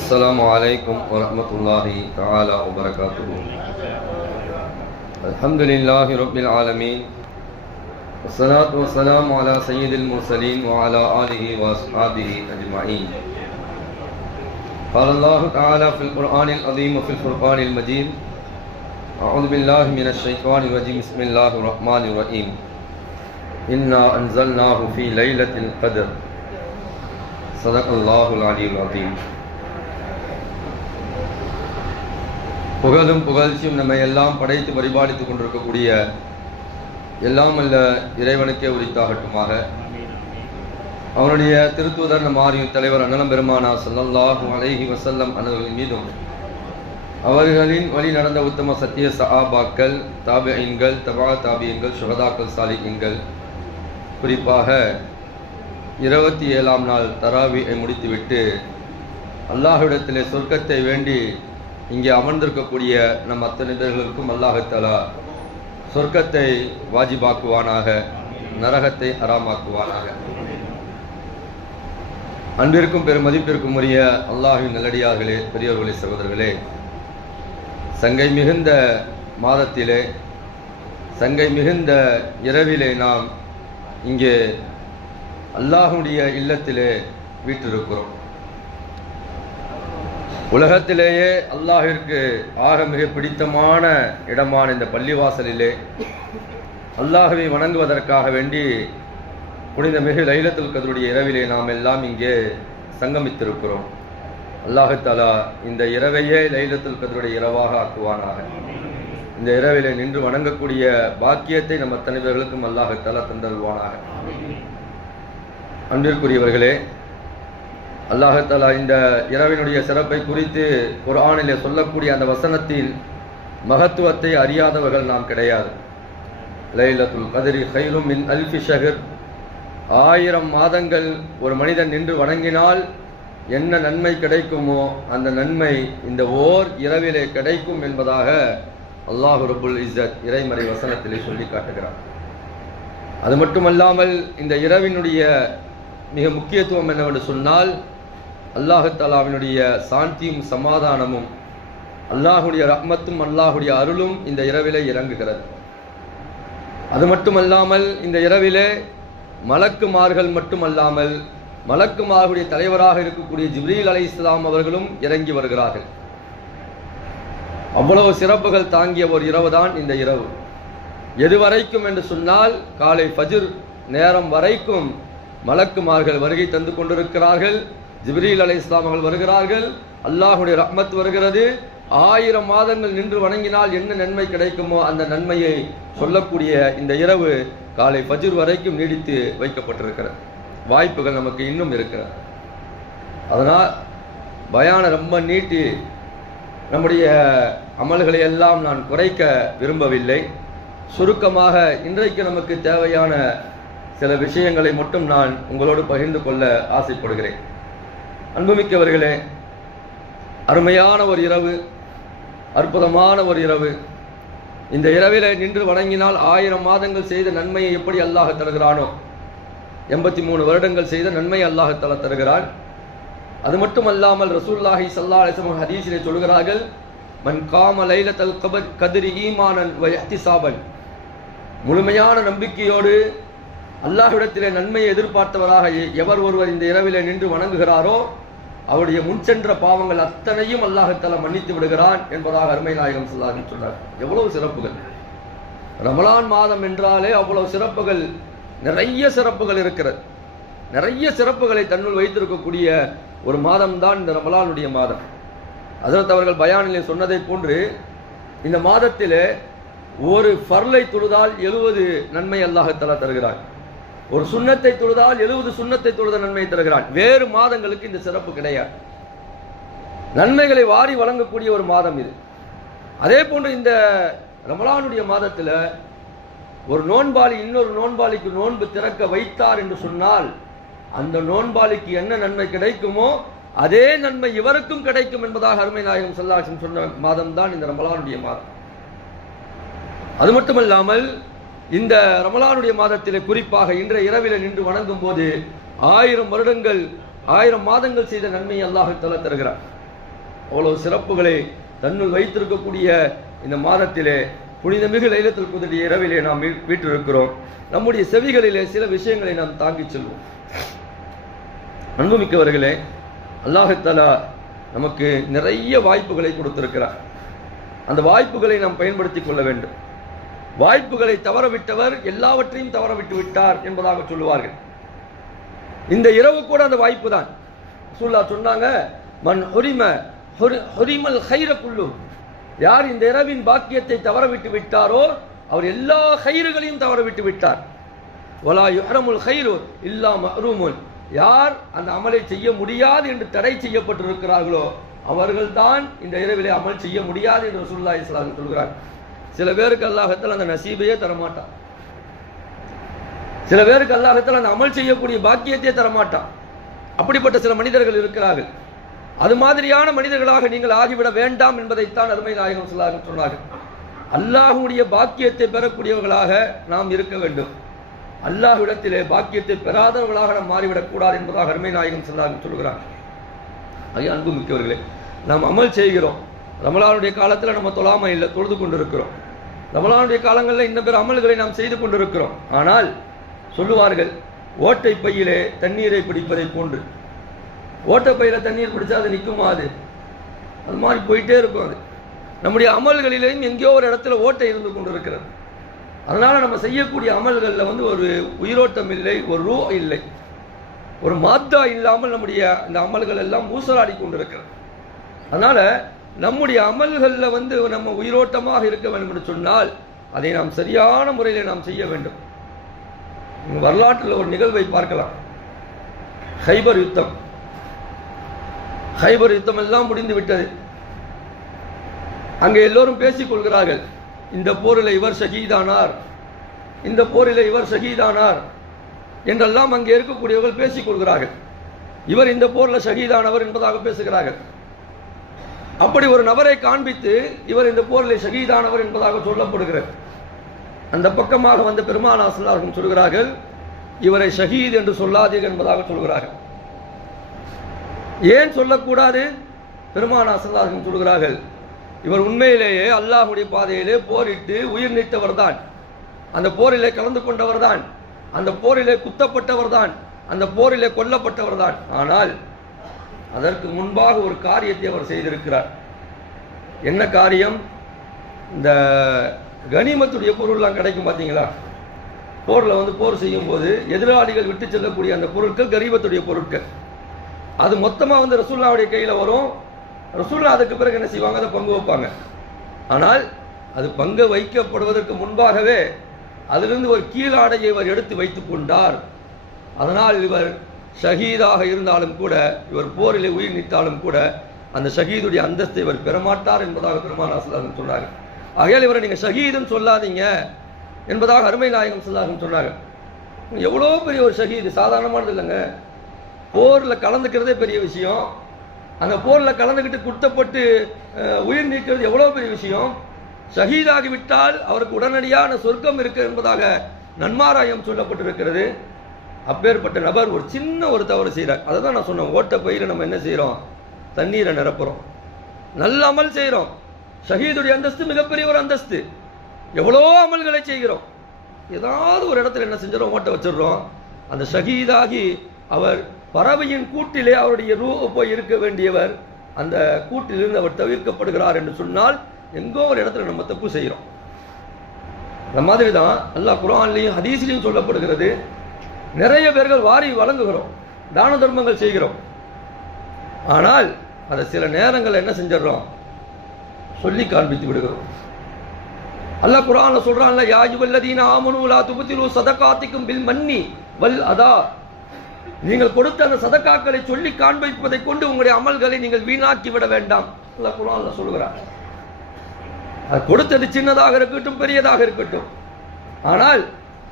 السلام عليكم ورحمة الله تعالى وبركاته. الحمد لله رب العالمين والصلاة والسلام على سيد المرسلين وعلى آله وأصحابه أجمعين. قال الله تعالى في القرآن العظيم وفي الفرقان المجيد: أعوذ بالله من الشيطان الرجيم. بسم الله الرحمن الرحيم. إنا أنزلناه في ليلة القدر. صدق الله العلي العظيم. புகழும் புகழ்ச்சியும் நம்மை எல்லாம் படைத்து பரிபாலித்துக் கொண்டிருக்கக்கூடிய எல்லாம் அல்ல இறைவனுக்கே உரித்தாகட்டுமாக. அவனுடைய திருத்தூதர் நம் ஆரியும் தலைவர் அண்ணலம் பெருமானா ஸல்லல்லாஹு அலைஹி வஸல்லம் அவர்களின் மீதும் அவர்களின் வழி நடந்த உத்தம சத்திய சஹாபாக்கள், தாபிஈன்கள், தபா தாபிஈன்கள், சுஹதாக்கள், சாலிஹீன்கள், குறிப்பாக 27ஆம் நாள் தராவியை முடித்துவிட்டு அல்லாஹ்விடத்திலே சொர்க்கத்தை வேண்டி இங்கே அமர்ந்திருக்கக்கூடிய நம் அத்தனை பேர்களுக்கும் அல்லாஹ் தஆலா சொர்க்கத்தை வாஜிபாக்குவானாக, நரகத்தை ஹராமாக்குவானாக. அன்பிற்கும் பெருமதிப்பிற்கும் உரிய அல்லாஹ்வின் நல்லடியார்களே, பெரியவர்களே, சகோதரர்களே, சங்கை மிகுந்த மாதத்திலே, சங்கை மிகுந்த இரவிலே நாம் இங்கே அல்லாஹ்வுடைய இல்லத்திலே வீற்றிருக்கிறோம். உலகத்திலேயே அல்லாஹிற்கு ஆக மிக பிடித்தமான இடமான இந்த பள்ளிவாசலிலே அல்லாஹ்வை வணங்குவதற்காக வேண்டி புனித மிகு லைலத்துல் கத்ருடைய இரவிலே நாம் எல்லாம் இங்கே சங்கமித்திருக்கிறோம். அல்லாஹ் தஆலா இந்த இரவையே லைலத்துல் கத்ருடைய இரவாக ஆக்குவானாக. இந்த இரவிலே நின்று வணங்கக்கூடிய பாக்கியத்தை நம் அத்தனை பேர்களுக்கும் அல்லாஹ் தஆலா தந்தருவானாக. அன்பிற்குரியவர்களே, அல்லாஹ் தஆலா இந்த இரவினுடைய சிறப்பை குறித்து குர்ஆனிலே சொல்லக்கூடிய அந்த வசனத்தின் மகத்துவத்தை அறியாதவர்கள் நாம் கிடையாது. லைலத்துல் கத்ரி கைரும் மின் அல்ஃபி ஷஹர். 1000 மாதங்கள் ஒரு மனிதன் நின்று வணங்கினால் என்ன நன்மை கிடைக்குமோ அந்த நன்மை இந்த ஓர் இரவிலே கிடைக்கும் என்பதாக அல்லாஹ் ரப்புல் இஸ்ஸத் இறைமறை வசனத்திலே சொல்லி காட்டுகிறார். அது மட்டுமல்லாமல் இந்த இரவினுடைய மிக முக்கியத்துவம் என்னவென்று சொன்னால், அல்லாஹ் தஆலாவினுடைய சாந்தியும் சமாதானமும் அல்லாஹுடைய ரஹ்மத்தும் அல்லாஹுடைய அருளும் இந்த இரவிலே இறங்குகிறது. அது மட்டுமல்லாமல் இந்த இரவிலே மலக்குமார்கள் மட்டுமல்லாமல் மலக்குமார்களுடைய தலைவராக இருக்கக்கூடிய ஜிப்ரீல் அலைஹிஸ்ஸலாம் அவர்களும் இறங்கி வருகிறார்கள். அவ்வளவு சிறப்புகள் தாங்கிய ஒரு இரவு தான் இந்த இரவு. எதுவரைக்கும் என்று சொன்னால், காலை ஃபஜ்ர் நேரம் வரைக்கும் மலக்குமார்கள் வருகை தந்து கொண்டிருக்கிறார்கள். ஜிப்ரீல் அலைஹிஸ்ஸலாம் அவர்கள் வருகிறார்கள். அல்லாஹுடைய ரஹ்மத் வருகிறது. 1000 மாதங்கள் நின்று வணங்கினால் என்ன நன்மை கிடைக்குமோ அந்த நன்மையை சொல்லக்கூடிய இந்த இரவு காலை ஃபஜ்ர் வரைக்கும் நீடித்து வைக்கப்பட்டிருக்கிறது. வாய்ப்புகள் நமக்கு இன்னும் இருக்கிறது. அதனால் பயானை ரொம்ப நீட்டி நம்முடைய அமல்களை எல்லாம் நான் குறைக்க விரும்பவில்லை. சுருக்கமாக இன்றைக்கு நமக்கு தேவையான சில விஷயங்களை மட்டும் நான் உங்களோடு பகிர்ந்து கொள்ள ஆசைப்படுகிறேன். அன்புமிக்கவர்களே, அருமையான ஒரு இரவு, அற்புதமான ஒரு இரவு. இந்த இரவிலே நின்று வணங்கினால் 1000 மாதங்கள் செய்த நன்மையை எப்படி அல்லாஹ் தருகிறானோ, 83 வருடங்கள் செய்த நன்மையை அல்லாஹ் தஆலா தருகிறான். அது மட்டுமல்லாமல் ரசூலுல்லாஹி ஸல்லல்லாஹு அலைஹி வஸல்லம் ஹதீஸிலே சொல்கிறார்கள், மன் காம லைலத்துல் கத்ரி ஈமானன் வ இஹ்திசாபன். முழுமையான நம்பிக்கையோடு அல்லாஹ்விடத்திலே நன்மையை எதிர்பார்த்தவராக எவர் ஒருவர் இந்த இரவிலே நின்று வணங்குகிறாரோ அவருடைய முன் சென்ற பாவங்கள் அத்தனையும் அல்லாஹ் தஆலா மன்னித்து விடுகிறான் என்பதாக அருமை நாயகம் ஸல்லல்லாஹு அலைஹி வஸல்லம் சொன்னார். எவ்வளவு சிறப்புகள்! ரமலான் மாதம் என்றாலே அவ்வளவு சிறப்புகள், நிறைய சிறப்புகள் இருக்கிறது. நிறைய சிறப்புகளை தன்னுள் வைத்திருக்கக்கூடிய ஒரு மாதம் தான் இந்த ரமலானுடைய மாதம். ஹஜ்ரத் அவர்கள் பயானிலே சொன்னதை போன்று இந்த மாதத்திலே ஒரு ஃபர்லை தொழுதால் 70 நன்மை அல்லாஹ் தஆலா தருகிறான். ஒரு சுன்னத்தை தொழுதால் 70 சுன்னத்தை தொழுத நன்மை தருகிறான். வேறு மாதங்களுக்கு இந்த சிறப்பு கிடையாது. நன்மைகளை வாரி வழங்கக்கூடிய ஒரு மாதம் இது. அதே போன்று இந்த ரமலானுடைய மாதத்தில் ஒரு நோன்பாளி இன்னொரு நோன்பாளிக்கு நோன்பு திறக்க வைத்தார் என்று சொன்னால் அந்த நோன்பாளிக்கு என்ன நன்மை கிடைக்குமோ அதே நன்மை இவருக்கும் கிடைக்கும் என்பதாக அருமை நாயகம் ஸல்லல்லாஹு அலைஹி வஸல்லம் சொன்ன மாதம் தான் இந்த ரமலானுடைய மாதம். அது மட்டுமல்லாமல் இந்த ரமலானுடைய மாதத்திலே குறிப்பாக இன்றைய இரவிலே நின்று வணங்கும் போது 1000 வருடங்கள் 1000 மாதங்கள் செய்த நன்மையை அல்லாஹ் தஆலா தருகிறார். அவ்வளவு சிறப்புகளை தன்னுள் வைத்திருக்கக்கூடிய இந்த மாதத்திலே புனிதமிகு லைலத்துல் கத்ருடைய இரவிலே நாம் வீற்றிருக்கிறோம். நம்முடைய செவிகளிலே சில விஷயங்களை நாம் தாங்கிச் செல்வோம். அன்புமிக்கவர்களே, அல்லாஹ் தஆலா நமக்கு நிறைய வாய்ப்புகளை கொடுத்திருக்கிறார். அந்த வாய்ப்புகளை நாம் பயன்படுத்திக் கொள்ள வேண்டும். வாய்ப்புகளை தவறவிட்டவர் எல்லாவற்றையும் தவறவிட்டு விட்டார் என்பதாக சொல்லுவார்கள். இந்த இரவு கூட அந்த வாய்ப்பு தான். ரசூலுல்லாஹ் சொன்னாங்க, மன் ஹுரிமல் கைர குல்லு, யார் இந்த இரவின் பாக்கியத்தை தவறவிட்டு விட்டாரோ அவர் எல்லா கைறுகளையும் தவறவிட்டு விட்டார். வலா யுஹ்ரமுல் கைரு இல்லா மஹ்ரூமுன், யார் அந்த அமலை செய்ய முடியாது என்று தடை செய்யப்பட்டிருக்கிறார்களோ அவர்கள்தான் இந்த இரவிலே அமல் செய்ய முடியாது என்று ரசூலுல்லாஹி ஸல்லல்லாஹு அலைஹி வஸல்லம் சொல்கிறார். சில பேருக்கு அல்லாஹ் தஆலா அந்த நசீபையே தரமாட்டான். சில பேருக்கு அல்லாஹ் தஆலா அந்த அமல் செய்யக்கூடிய பாக்கியத்தையே தரமாட்டான். அப்படிப்பட்ட சில மனிதர்கள் இருக்கிறார்கள். அது மாதிரியான மனிதர்களாக நீங்கள் ஆகிவிட வேண்டாம் என்பதைத்தான் அருமை நாயகம் ஸல்லல்லாஹு அலைஹி வஸல்லம் சொன்னார்கள். அல்லாஹ்வுடைய பாக்கியத்தை பெறக்கூடியவர்களாக நாம் இருக்க வேண்டும். அல்லாஹ்விடத்திலே பாக்கியத்தை பெறாதவர்களாக நாம் மாறிவிடக் கூடாது என்பதாக அருமை நாயகம் ஸல்லல்லாஹு அலைஹி வஸல்லம் சொல்கிறார். ஐயா, அன்பு மிக்கவர்களே, நாம் அமல் செய்கிறோம். ரமலானுடைய காலத்தில் நம்ம தொழாமை இல்லை, தொழுது கொண்டிருக்கிறோம். ரமலானுடைய காலங்களில் இந்த பிற அமல்களை நாம் செய்து கொண்டிருக்கிறோம். ஆனால் சொல்லுவார்கள், ஓட்டை பையிலே தண்ணீரை பிடிப்பதை போன்று. ஓட்டை பையில தண்ணீர் பிடிச்சா அது நிற்குமா? அது மாதிரி போயிட்டே இருக்கும். அது நம்முடைய அமல்களிலேயும் எங்கேயோ ஒரு இடத்துல ஓட்டை இருந்து கொண்டிருக்கிறது. அதனால நம்ம செய்யக்கூடிய அமல்களில் ஒரு உயிரோட்டம் இல்லை, ஒரு ரூ இல்லை, ஒரு மாத்தா இல்லாமல் நம்முடைய இந்த அமல்கள் எல்லாம் ஊசலாடி கொண்டிருக்கிறது. அதனால நம்முடைய அமல்களில் நம்ம உயிரோட்டமாக இருக்க வேண்டும் என்று சொன்னால் அதை நாம் சரியான முறையில் நாம் செய்ய வேண்டும். வரலாற்றில் ஒரு நிகழ்வை பார்க்கலாம். ஹைபர் யுத்தம் எல்லாம் முடிந்து விட்டது. அங்கே எல்லோரும் பேசிக் கொள்கிறார்கள், இந்த போரில் இவர் ஷஹீதானார், இந்த போரில் இவர் ஷஹீதானார் என்றெல்லாம் அங்கே இருக்கக்கூடியவர்கள் பேசிக் கொள்கிறார்கள். இவர் இந்த போரில் ஷஹீதானவர் என்பதாக பேசுகிறார்கள். அப்படி ஒரு நபரை காண்பித்து இவர் இந்த போரில் ஷஹீதானவர் என்பதாக சொல்லப்படுகிறது. அந்த பக்கமாக வந்த பெருமானார் ஸல்லல்லாஹு அலைஹி வஸல்லம் சொல்கிறார்கள், இவரை ஷஹீத் என்று சொல்லாதீர்கள் என்பதாக சொல்கிறார்கள். ஏன் சொல்லக்கூடாது? பெருமானார் ஸல்லல்லாஹு அலைஹி வஸல்லம் சொல்கிறார்கள், இவர் உண்மையிலேயே அல்லாஹ்வுடைய பாதையிலே போரிட்டு உயிர் நீத்தவர் தான், அந்த போரிலே கலந்து கொண்டவர் தான், அந்த போரிலே குத்தப்பட்டவர் தான், அந்த போரிலே கொல்லப்பட்டவர் தான். ஆனால் அதற்கு முன்பாக ஒரு காரியத்தை அவர் செய்திருக்கிறார். என்ன காரியம்? இந்த கனிமத்துடைய பொருள்லாம் கிடைக்கும் பார்த்தீங்களா? போரில் போர் செய்யும் போது எதிராளிகள் விட்டு செல்லக்கூடிய அந்த பொருட்கள் கனிமத்துடைய பொருட்கள். அது மொத்தமாக ரசூலுல்லாஹ்வுடைய கையில் வரும். ரசூலுல்லாஹ் அதுக்கு பிறகு என்ன செய்வாங்க? அதை பங்கு வைப்பாங்க. ஆனால் அது பங்கு வைக்கப்படுவதற்கு முன்பாகவே அதிலிருந்து ஒரு கீழாடையை இவர் எடுத்து வைத்துக் கொண்டார். அதனால் இவர் ஷஹீதாக இருந்தாலும் கூட, இவர் போரிலே உயிர் நீத்தாலும் கூட அந்த ஷஹீதுடைய அந்தஸ்தை இவர் பெறமாட்டார் என்பதாக பெருமானார் ஸல்லல்லாஹு அலைஹி வஸல்லம் சொன்னாங்க. ஆகையால் இவரை நீங்கள் ஷஹீதுன்னு சொல்லாதீங்க என்பதாக அருமை நாயகம் ஸல்லல்லாஹு அலைஹி வஸல்லம் சொன்னாங்க. எவ்வளோ பெரிய ஒரு ஷஹீது, சாதாரணமானது இல்லைங்க. போரில் கலந்துக்கிறதே பெரிய விஷயம். அந்த போரில் கலந்துக்கிட்டு குத்தப்பட்டு உயிர் நீக்கிறது எவ்வளோ பெரிய விஷயம். ஷஹீதாகிவிட்டால் அவருக்கு உடனடியான சொர்க்கம் இருக்கு என்பதாக நன்மாராயம் சொல்லப்பட்டிருக்கிறது. அப்பேற்பட்ட நபர் ஒரு சின்ன ஒரு தவறு செய்கிறார். அதை தான் நான் சொன்னேன், ஓட்ட பையில் நம்ம என்ன செய்கிறோம்? தண்ணீரை நிரப்புறோம், நல்ல அமல் செய்கிறோம். ஷஹீதுடைய அந்தஸ்து மிகப்பெரிய ஒரு அந்தஸ்து. எவ்வளோ அமல்களை செய்கிறோம், ஏதாவது ஒரு இடத்துல என்ன செஞ்சிடறோம்? ஓட்ட வச்சிடுறோம். அந்த ஷஹீதாகி அவர் பறவையின் கூட்டிலே அவருடைய ரூ போய் இருக்க வேண்டியவர் அந்த கூட்டிலிருந்து அவர் தவிர்க்கப்படுகிறார் என்று சொன்னால் எங்கோ ஒரு இடத்துல நம்ம தப்பு செய்கிறோம். அந்த மாதிரி தான் அல்லாஹ் குர்ஆன்லையும் ஹதீஸ்லையும் சொல்லப்படுகிறது. நிறைய பேர்கள் வாரி வழங்குகிறோம், தான தர்மங்கள் செய்கிறோம். ஆனால் அதை சில நேரங்கள் என்ன செஞ்சிடறோம்? சொல்லி காண்பித்து விடுகிறோம். அல்லாஹ் குர்ஆன்ல சொல்றான்ல, யா அய்யுஹல்லதீன ஆமனூ லா துப்திலூ ஸதகாத்திக்கும் பில் மன்னி வல் அதா, நீங்கள் கொடுத்த அந்த சதக்காக்களை சொல்லி காண்பிப்பதை கொண்டு உங்களுடைய அமல்களை நீங்கள் வீணாக்கி விட வேண்டாம். அல்லாஹ் குர்ஆன்ல சொல்கிறார். அது கொடுத்தது சின்னதாக இருக்கட்டும், பெரியதாக இருக்கட்டும், ஆனால்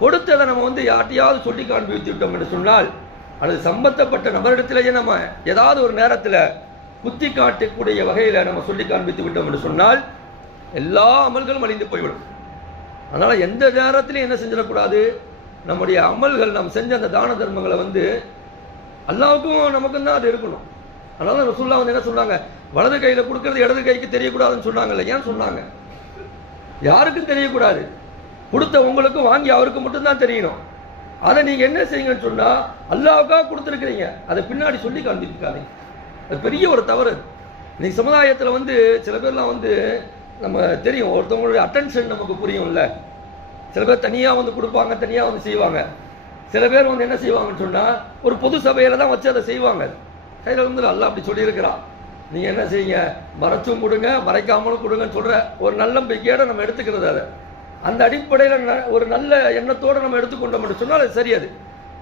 கொடுத்ததை நம்ம யார்ட்டையாவது சொல்லி காண்பித்து விட்டோம் என்று சொன்னால், அல்லது சம்பந்தப்பட்ட நபரிடத்திலேயே நம்ம ஏதாவது ஒரு நேரத்தில் குத்தி காட்டக்கூடிய வகையில் நம்ம சொல்லி காண்பித்து விட்டோம் என்று சொன்னால் எல்லா அமல்களும் அழிந்து போய்விடும். அதனால எந்த நேரத்திலையும் என்ன செஞ்சிடக்கூடாது? நம்முடைய அமல்கள், நாம் செஞ்ச அந்த தான தர்மங்களை அல்லாஹ்வுக்கும் நமக்கும் தான் அது இருக்கணும். அதனால ரசூலுல்லாஹ் வந்து என்ன சொன்னாங்க, வலது கையில கொடுக்கறது இடது கைக்கு தெரியக்கூடாதுன்னு சொன்னாங்கல்ல. ஏன் சொன்னாங்க? யாருக்கும் தெரியக்கூடாது. கொடுத்த உங்களுக்கும் வாங்கி அவருக்கு மட்டும்தான் தெரியணும். அதை நீங்க என்ன செய்யுங்கன்னு சொன்னா, அல்லாஹ்வுக்காக கொடுத்துருக்கிறீங்க, அதை பின்னாடி சொல்லி காண்பிக்காதீங்க. அது பெரிய ஒரு தவறு. இன்னைக்கு சமுதாயத்தில் வந்து சில பேர்லாம் வந்து நம்ம தெரியும், ஒருத்தவங்களுடைய அட்டென்ஷன் நமக்கு புரியும்ல. சில பேர் தனியா வந்து கொடுப்பாங்க, தனியா வந்து செய்வாங்க. சில பேர் வந்து என்ன செய்வாங்கன்னு சொன்னா, ஒரு பொது சபையில தான் வச்சு அதை செய்வாங்க. கையில வந்து அல்லாஹ் அப்படி சொல்லியிருக்கிறான், நீங்க என்ன செய்யுங்க, மறைச்சும் கொடுங்க மறைக்காமலும் கொடுங்கன்னு சொல்ற ஒரு நல்லம்பிக்கையோட நம்ம எடுத்துக்கிறது. அதை அந்த அடிப்படையில் ஒரு நல்ல எண்ணத்தோடு நம்ம எடுத்துக்கொண்டோம் என்று சொன்னால் அது சரியாது.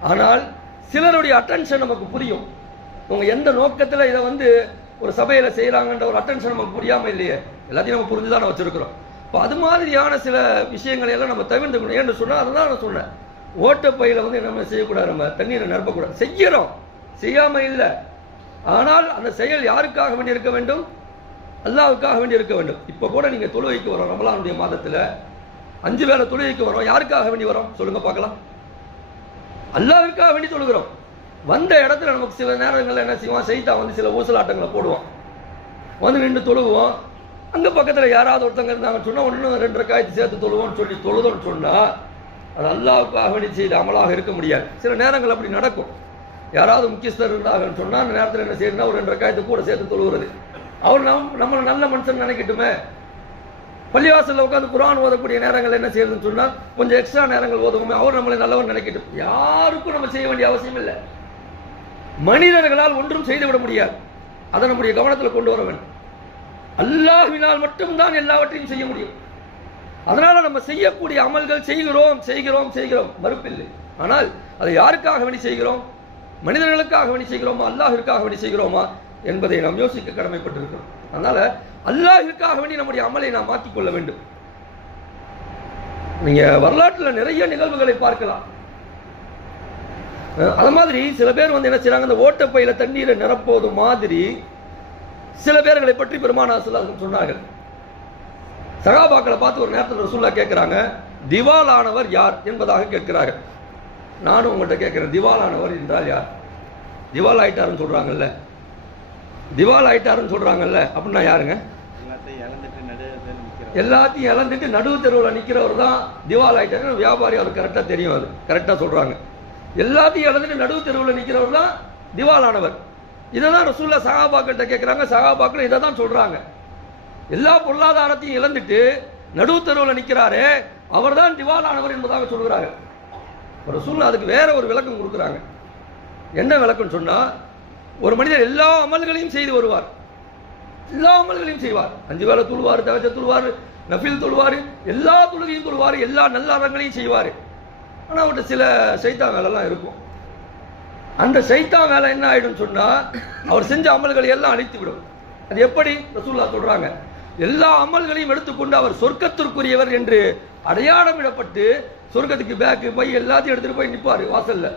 ஆனால் சிலருடைய அட்டென்ஷன் நமக்கு புரியும். அவங்க எந்த நோக்கத்தில் இதை வந்து ஒரு சபையில் செய்கிறாங்கன்ற ஒரு அட்டென்ஷன் நமக்கு புரியாமல் இல்லையே, எல்லாத்தையும் நம்ம புரிஞ்சு தான் வச்சிருக்கிறோம். இப்போ அது மாதிரியான சில விஷயங்களை எல்லாம் நம்ம தவிர்த்துக்கணும். ஏன்னு சொன்னால் அதுதான் நான் சொன்னேன், ஓட்டப்பையில் வந்து நம்ம செய்யக்கூடாது, நம்ம தண்ணீரை நிரப்பக்கூடாது. செய்யறோம், செய்யாமல் இல்லை. ஆனால் அந்த செயல் யாருக்காக வேண்டி இருக்க வேண்டும்? அல்லாஹ்வுக்காக வேண்டி இருக்க வேண்டும். இப்போ கூட நீங்கள் தொழுகைக்கு வரோம், ரமலானுடைய மாதத்தில் 5 வேளை தொழுகைக்கு வரோம். யாருக்காக வேண்டி வரோம் சொல்லுங்க பார்க்கலாம்? அல்லாஹ்வுக்காக வேண்டி தொழுகிறோம். வந்த இடத்துல நமக்கு சில நேரங்களில் என்ன செய்வோம், சைத்தான் வந்து சில ஊசலாட்டங்களை போடுவோம். வந்து நின்று தொழுவோம். அங்கே பக்கத்தில் யாராவது ஒருத்தங்க இருந்தாங்கன்னு சொன்னால் ஒன்று 2 ரக்காயத்து சேர்த்து தொழுவோம்னு சொல்லி தொழுதோன்னு சொன்னால் அது அல்லாஹ்வுக்காக வேண்டி செய்த அமலாக இருக்க முடியாது. சில நேரங்கள் அப்படி நடக்கும். யாராவது முக்கியஸ்தர் இருந்தாங்கன்னு சொன்னால் அந்த நேரத்தில் என்ன செய்யணும்னா ஒரு 2 ரக்காயத்து கூட சேர்த்து தொழுகிறது. அவர் நம்ம நல்ல மனுஷன் நினைக்கட்டுமே. பள்ளிவாசலில் உட்காந்து குர்ஆன் ஓதக்கூடிய நேரங்கள் என்ன செய்யறதுன்னு சொன்னால் கொஞ்சம் எக்ஸ்ட்ரா நேரங்கள் ஓதுவோமே, அவர் நம்மளை நல்லவன் நினைக்கட்டும். யாருக்கும் நம்ம செய்ய வேண்டிய அவசியம் இல்லை. மனிதர்களால் ஒன்றும் செய்துவிட முடியாது. அதை நம்முடைய கவனத்தில் கொண்டு வர வேண்டும். அல்லாஹ்வினால் மட்டும்தான் எல்லாவற்றையும் செய்ய முடியும். அதனால நம்ம செய்யக்கூடிய அமல்கள் செய்கிறோம் செய்கிறோம் செய்கிறோம் மறுப்பில்லை. ஆனால் அதை யாருக்காக வேண்டி செய்கிறோம்? மனிதர்களுக்காக வேண்டி செய்கிறோமா, அல்லாஹ்விற்காக வேண்டி செய்கிறோமா என்பதை நாம் யோசிக்க கடமைப்பட்டிருக்கிறோம். அதனால அல்லாஹ்விற்காக வேண்டி நம்முடைய அமலை நாம் மாற்றிக்கொள்ள வேண்டும். நீங்க வரலாற்றில் நிறைய நிகழ்வுகளை பார்க்கலாம். அது மாதிரி சில பேர் வந்து என்ன செய்றாங்க, அந்த ஓட்டப்பையில தண்ணீரை நிரப்போது மாதிரி சில பேர்களை பற்றி பெருமானார் ஸல்லல்லாஹு அலைஹி வஸல்லம் சொன்னார்கள். சஹாபாக்களை பார்த்து ஒரு நேரத்தில் ரசூலுல்லாஹ் கேட்கிறாங்க, திவாலானவர் யார் என்பதாக கேட்கிறார்கள். நானும் உங்கள்கிட்ட கேட்கிறேன், திவாலானவர் என்றால் யார்? திவால் ஆயிட்டாருன்னு சொல்றாங்கல்ல, திவால் ஆயிட்டாருன்னு சொல்றாங்கல்ல, அப்படின்னா யாருங்க? எல்லாத்தையும் இழந்துட்டு நடுவு தெருவில் நிற்கிறவர் தான் திவால் ஆயிட்டாரு. வியாபாரி அவர் கரெக்டாக தெரியும், அது கரெக்டாக சொல்றாங்க. எல்லாத்தையும் இழந்துட்டு நடுவு தெருவில் நிற்கிறவர் தான் திவாலானவர். இதை தான் ரசூலுல்லாஹ் சஹாபாக்கிட்ட கேட்குறாங்க. சஹாபாக்கள் இதை தான் சொல்றாங்க. எல்லா பொருளாதாரத்தையும் இழந்துட்டு நடுவு தெருவில் நிற்கிறாரே அவர் தான் திவாலானவர் என்பதாக சொல்கிறார்கள். ரசூலுல்லாஹ் அதுக்கு வேற ஒரு விளக்கம் கொடுக்குறாங்க. என்ன விளக்கம் சொன்னா, ஒரு மனிதர் எல்லா அமல்களையும் செய்து வருவார், எல்லா அமல்களையும் செய்வார். 5 வேளை தொழுவார், தஹஜ்ஜுத் தொழுவார், நஃபில் தொழுவார், எல்லா தொழுகையும் தொழுவார், எல்லா நல்ல அறங்களையும் செய்வார். ஆனால் அவர்கிட்ட சில சைத்தான் வேலைலாம் இருக்கும். அந்த சைத்தான் வேலை என்ன ஆயிடும் சொன்னா, அவர் செஞ்ச அமல்களை எல்லாம் அழித்து விடும். அது எப்படி? ரசூலுல்லாஹ் சொல்றாங்க, எல்லா அமல்களையும் எடுத்துக்கொண்டு அவர் சொர்க்கத்திற்குரியவர் என்று அடையாளமிடப்பட்டு சொர்க்கத்துக்கு பேக்கு பை எல்லாத்தையும் எடுத்துட்டு போய் நிற்பாரு வாசல்ல.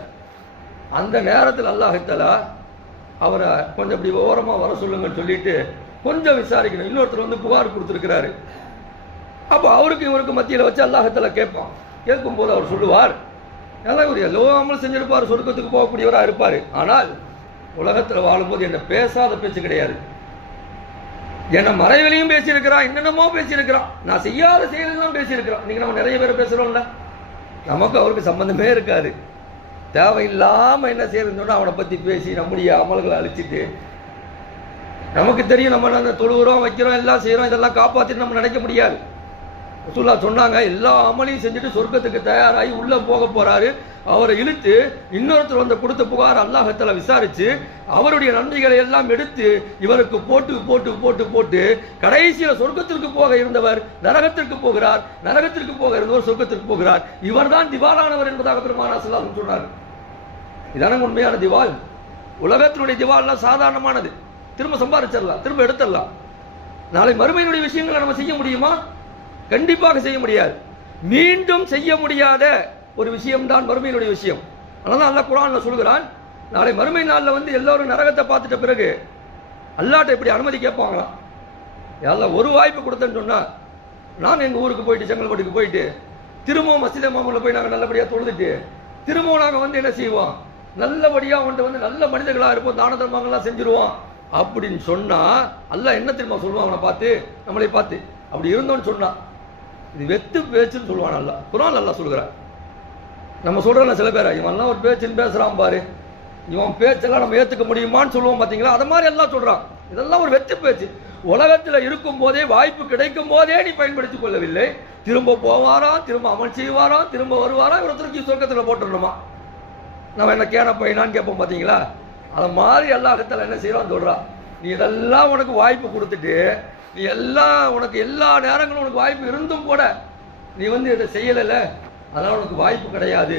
அந்த நேரத்தில் அல்லாஹ் தஆலா அவரை கொஞ்சம் இப்படி ஓரமா வர சொல்லுங்கன்னு சொல்லிட்டு கொஞ்சம் விசாரிக்கணும். இன்னொருத்தர் வந்து புகார் கொடுத்துருக்கிறாரு. அப்போ அவருக்கு இவருக்கு மத்தியில் வச்சு அல்லாஹ் தஆலா கேட்பான். கேட்கும் போது அவர் சொல்லுவார், நல்லா ஒரு எல்லோ அமல் செஞ்சிருப்பார், சொர்க்கத்துக்கு போகக்கூடியவராக இருப்பார். ஆனால் உலகத்தில் வாழும்போது என்ன பேசாத பேச்சு கிடையாது. என்ன மறைவிலையும் பேசியிருக்கிறான், என்னென்னமோ பேசியிருக்கிறான், நான் செய்யாத செயலாம் பேசியிருக்கிறான். இன்னைக்கு நம்ம நிறைய பேர் பேசுறோம்ல, நமக்கு அவருக்கு சம்பந்தமே இருக்காது. தேவையில்லாம என்ன செய்யறதுன்னு சொன்னா அவனை பத்தி பேசி நம்முடைய அமல்களை அழிச்சிட்டு, நமக்கு தெரியும் நம்ம அந்த தொழுகிறோம் வைக்கிறோம் எல்லாம் செய்யறோம், இதெல்லாம் காப்பாற்றிட்டு நம்ம நினைக்க முடியாது. ரசூலுல்லாஹ் சொன்னாங்க, எல்லா அமலையும் செஞ்சுட்டு சொர்க்கத்துக்கு தயாராகி உள்ள போக போறாரு. அவரை இழுத்து இன்னொருத்தர் வந்து கொடுத்த புகார் அல்லாஹ் தஆலா விசாரிச்சு அவருடைய நன்மைகளை எல்லாம் எடுத்து இவருக்கு போட்டு போட்டு போட்டு போட்டு கடைசியில் சொர்க்கத்திற்கு போக இருந்தவர் நரகத்திற்கு போகிறார், நரகத்திற்கு போக இருந்தவர் சொர்க்கத்திற்கு போகிறார். இவர் தான் திவாலானவர் என்பதாக பெருமானார் ஸல்லல்லாஹு அலைஹி வஸல்லம் சொன்னார். இதான உண்மையான திவால். உலகத்தினுடைய திவால்லாம் சாதாரணமானது, திரும்ப சம்பாதிச்சிடலாம், திரும்ப எடுத்துடலாம். நாளை மறுமையினுடைய விஷயங்களை நம்ம செய்ய முடியுமா? கண்டிப்பாக செய்ய முடியாது. மீண்டும் செய்ய முடியாத ஒரு விஷயம்தான் மறுமையினுடைய விஷயம். அதனால அல்லாஹ் குர்ஆன்ல சொல்கிறான், நாளை மறுமை நாளில் வந்து எல்லாரும் நரகத்தை பார்த்துட்ட பிறகு அல்லாஹ்ட்ட இப்படி அனுமதி கேட்பாங்களாம். எல்லாம் ஒரு வாய்ப்பு கொடுத்தேன்னு சொன்னா, நாங்கள் எங்கள் ஊருக்கு போயிட்டு செங்கல்பட்டுக்கு போயிட்டு திரும்பவும் மஸ்ஜித் மாமூலில் போய் நாங்கள் நல்லபடியாக தொழுதுட்டு திரும்பவும் நாங்கள் வந்து என்ன செய்வோம், நல்லபடியா அவன்கிட்ட வந்து நல்ல மனிதர்களா இருப்போம், தான தர்மங்கள்லாம் செஞ்சிருவோம் அப்படின்னு சொன்னா அல்லாஹ் என்ன தெரியுமா சொல்லுவான்? அவனை பார்த்து, நம்மளை பார்த்து அப்படி இருந்தோன்னு சொன்னா இது வெத்து பேச்சுன்னு சொல்லுவான். அல்லாஹ் குர்ஆன் அல்லாஹ் சொல்கிறான். நம்ம சொல்றோம்ல சில பேர், இவன்லாம் ஒரு பேச்சுன்னு பேசுறான் பாரு, இவன் பேச்செல்லாம் நம்ம ஏத்துக்க முடியுமான்னு சொல்லுவோம் பாத்தீங்களா? அது மாதிரி எல்லாம் சொல்றான். இதெல்லாம் ஒரு வெத்து பேச்சு. உலகத்துல இருக்கும் போதே, வாய்ப்பு கிடைக்கும் போதே நீ பயன்படுத்திக் கொள்ளவில்லை, திரும்ப போவாரா, திரும்ப அமல் செய்வாரா, திரும்ப வருவாரா, ஒருத்தருக்கு சொர்க்கத்துல போட்டுடணுமா? நம்ம என்ன கேன பையனான்னு கேட்போம் பாத்தீங்களா? அத மாதிரி அல்லாஹ்தாலா என்ன செய்யறான்னு சொல்றான். நீ இதெல்லாம் உனக்கு வாய்ப்பு கொடுத்துட்டு, நீ எல்லாம் உனக்கு எல்லா நேரங்களும் உனக்கு வாய்ப்பு இருந்தும் கூட நீ வந்து இதை செய்யல, அதனால உனக்கு வாய்ப்பு கிடையாது,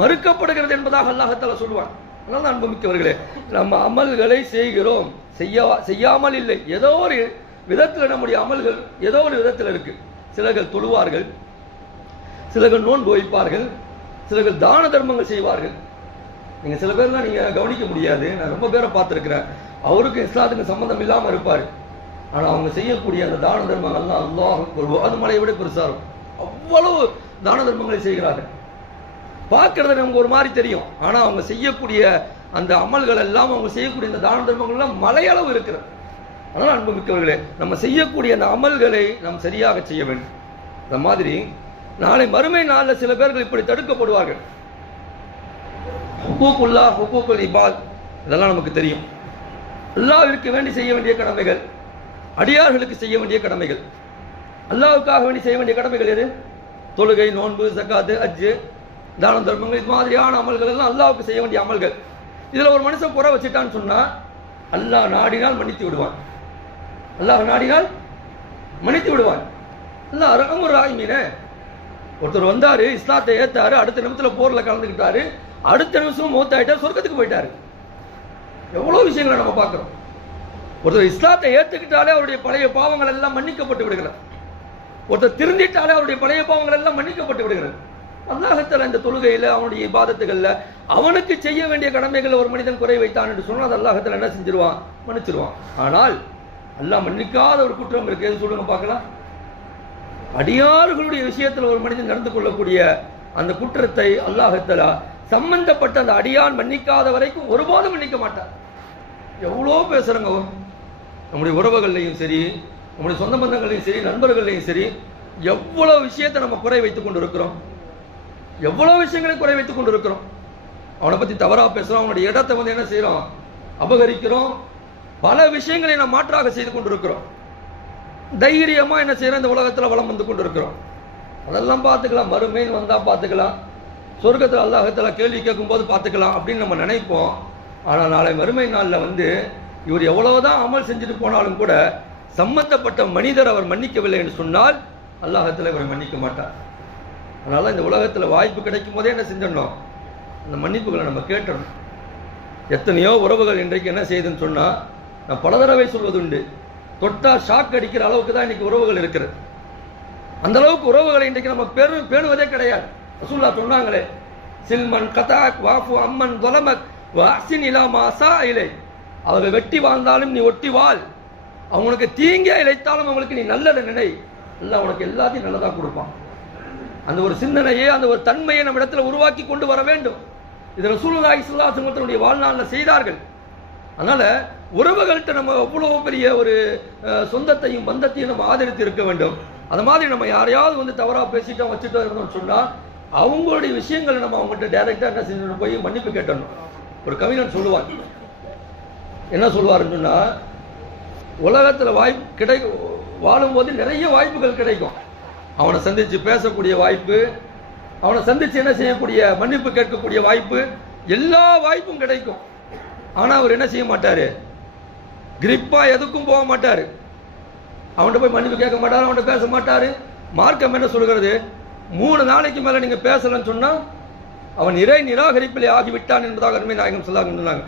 மறுக்கப்படுகிறது என்பதாக அல்லாஹ்தாலா சொல்லுவான். அதனால அன்புமிக்கவர்களே, நம்ம அமல்களை செய்கிறோம், செய்யாமல் இல்லை. ஏதோ ஒரு விதத்தில் நம்முடைய அமல்கள் ஏதோ ஒரு விதத்தில் இருக்கு. சிலர்கள் தொழுவார்கள், சிலர்கள் நோன்பு வைப்பார்கள், சிலர்கள் தான தர்மங்கள் செய்வார்கள். நீங்க சில பேர்லாம் நீங்க கவனிக்க முடியாது. நான் ரொம்ப பேரை பார்த்திருக்கிறேன், அவருக்கு இஸ்லாத்துக்கு சம்பந்தம் இல்லாம இருப்பாரு, ஆனா அவங்க செய்யக்கூடிய அந்த தான தர்மங்கள்லாம் அல்லாஹ் அது மலையை விட பெருசா இருக்கும். அவ்வளவு தான தர்மங்களை செய்கிறார்கள். பார்க்கறது நமக்கு ஒரு மாதிரி தெரியும், ஆனா அவங்க செய்யக்கூடிய அந்த அமல்கள் எல்லாம், அவங்க செய்யக்கூடிய அந்த தான தர்மங்கள் எல்லாம் மலையளவு இருக்கிறது. அதனால அன்புமிக்கவர்களே, நம்ம செய்யக்கூடிய அந்த அமல்களை நாம் சரியாக செய்ய வேண்டும். அந்த மாதிரி நாளை மறுமை நாளில் சில பேர்கள் இப்படி தடுக்கப்படுவார்கள். ஹுக்கூக்குல்லா, ஹுக்கூக்குல் இபாத், இதெல்லாம் நமக்கு தெரியும். அல்லாஹ்விற்கு வேண்டி செய்ய வேண்டிய கடமைகள், அடியார்களுக்கு செய்ய வேண்டிய கடமைகள். அல்லாஹ்வுக்காக வேண்டி செய்ய வேண்டிய கடமைகள் எது? தொழுகை, நோன்பு, ஜக்காத்து, ஹஜ்ஜு, தான தர்மங்கள், இது மாதிரியான அமல்கள் எல்லாம் அல்லாஹ்வுக்கு செய்ய வேண்டிய அமல்கள். இதுல ஒரு மனுஷன் குறை வச்சுட்டான்னு சொன்னா அல்லாஹ் நாடினால் மன்னித்து விடுவான். அல்லாஹ் நாடினால் மன்னித்து விடுவான். அல்லாஹ் ரஹ்மர் ரஹீமீனே. ஒருத்தர் வந்தாரு, இஸ்லாத்தை ஏத்தாரு, அடுத்த நிமிஷத்துல போர்ல கலந்துக்கிட்டாரு, அடுத்த நிமிஷம் மௌத்தாயிட்டார், சொர்க்கத்துக்கு போயிட்டாரு. எவ்வளவு விஷயங்களை நம்ம பார்க்கிறோம். ஒருத்தர் இஸ்லாத்தை ஏத்துக்கிட்டாலே அவருடைய பழைய பாவங்கள் எல்லாம் மன்னிக்கப்பட்டு விடுகிறது. ஒருத்தர் திருந்திட்டாலே அவருடைய பழைய பாவங்கள் எல்லாம் மன்னிக்கப்பட்டு விடுகிறது. அல்லாஹ்தாலா இந்த தொழுகையில, அவனுடைய இபாதத்துகள்ல, அவனுக்கு செய்ய வேண்டிய கடமைகள் ஒரு மனிதன் குறை வைத்தான் என்று சொன்னால் அல்லாஹ்தாலா என்ன செஞ்சிருவான்? மன்னிச்சிருவான். ஆனால் அல்லாஹ் மன்னிக்காத ஒரு குற்றம் இருக்கு. எது சொல்லுங்க பார்க்கலாம்? அடியார்களுடைய விஷயத்தில் ஒரு மனிதன் நடந்து கொள்ளக்கூடிய அந்த குற்றத்தை அல்லாஹ்தாலா சம்பந்தப்பட்ட அந்த அடியான் மன்னிக்காத வரைக்கும் ஒருபோதும் மன்னிக்க மாட்டார். எவ்வளோ பேசுறங்க, நம்முடைய உறவுகள்லையும் சரி, நம்முடைய சொந்த பந்தங்களையும் சரி, நண்பர்களையும் சரி, எவ்வளவு விஷயத்தை நம்ம குறை வைத்துக் கொண்டு இருக்கிறோம், எவ்வளவு விஷயங்களை குறை வைத்துக் கொண்டு இருக்கிறோம். அவனை பத்தி தவறா பேசுறோம், அவனுடைய இடத்தை வந்து என்ன செய்யறோம்? அபகரிக்கிறோம். பல விஷயங்களை நாம் மாற்றாக செய்து கொண்டு இருக்கிறோம். தைரியமா என்ன செய்யறோம்? இந்த உலகத்துல வளம் வந்து கொண்டு இருக்கிறோம். அதெல்லாம் பார்த்துக்கலாம், மறுமையில் வந்தா பார்த்துக்கலாம், சொர்க்கத்தில் அல்லாஹ்தாலா கேள்வி கேட்கும் போது பார்த்துக்கலாம் அப்படின்னு நம்ம நினைப்போம். ஆனா நாளை மறுமை நாளில் வந்து இவர் எவ்வளவுதான் அமல் செஞ்சுட்டு போனாலும் கூட சம்பந்தப்பட்ட மனிதர் அவர் மன்னிக்கவில்லை என்று சொன்னால் அல்லாஹ்தாலா இவரை மன்னிக்க மாட்டார். அதனால இந்த உலகத்துல வாய்ப்பு கிடைக்கும் போதே என்ன செஞ்சிடணும்? அந்த மன்னிப்புகளை நம்ம கேட்டணும். எத்தனையோ உறவுகள் இன்றைக்கு என்ன செய்யுதுன்னு சொன்னா, நான் பல தடவை சொல்வதுண்டு, தொட்டா ஷாக் அடிக்கிற அளவுக்கு தான் இன்னைக்கு உறவுகள் இருக்கிறது. அந்த அளவுக்கு உறவுகளை இன்றைக்கு நம்ம பேணுவதே கிடையாது. ரசூலுல்லாஹ் சொன்னாங்களே, சில்மன் கதாக் வாஃபு அம்மன் தொலமக் வாசின் இலாமா சா இலை. அவர்கள் வெட்டி வாழ்ந்தாலும் நீ ஒட்டி வாழ், அவங்களுக்கு தீங்கே இழைத்தாலும் அவங்களுக்கு நீ நல்லதை நினை, அல்லாஹ் உனக்கு எல்லாத்தையும் நல்லதா கொடுப்பான். அந்த ஒரு சிந்தனையை, அந்த ஒரு தன்மையை நம்ம இடத்துல உருவாக்கி கொண்டு வர வேண்டும். இது ரசூலுல்லாஹி ஸல்லல்லாஹு அலைஹி வஸல்லம் வாழ்நாளில் செய்தார்கள். அதனால உறவுகள்கிட்ட நம்ம அவ்வளவு பெரிய ஒரு சொந்தத்தையும் பந்தத்தையும் நம்ம ஆதரித்து இருக்க வேண்டும். அது மாதிரி நம்ம யாரையாவது வந்து தவறா பேசிட்டோம் வச்சுட்டோம் இருந்தோம்னு சொன்னா அவங்களுடைய விஷயங்களை நம்ம அவங்ககிட்ட டைரக்டா என்ன செஞ்சு போய் மன்னிப்பு கேட்டணும். ஒரு கவிஞன் சொல்லுவார், என்ன சொல்லுவாருன்னு சொன்னா, உலகத்துல வாய்ப்பு வாழும்போது நிறைய வாய்ப்புகள் கிடைக்கும். அவனை சந்திச்சு பேசக்கூடிய வாய்ப்பு, அவனை சந்திச்சு என்ன செய்யக்கூடிய மன்னிப்பு கேட்கக்கூடிய வாய்ப்பு, எல்லா வாய்ப்பும் கிடைக்கும். ஆனா அவர் என்ன செய்ய மாட்டாரு? கிரிப்பா எதுக்கும் போக மாட்டாரு. அவன்கிட்ட போய் மன்னிப்பு கேட்க மாட்டாரு, அவன்கிட்ட பேச மாட்டாரு. மார்க்கம் என்ன சொல்கிறது? 3 நாளைக்கு மேல நீங்க பேசலன்னு சொன்னா அவன் இறை நிராகரிப்பிலே ஆகிவிட்டான் என்பதாக அருமை நாயகம் சொன்னாங்க.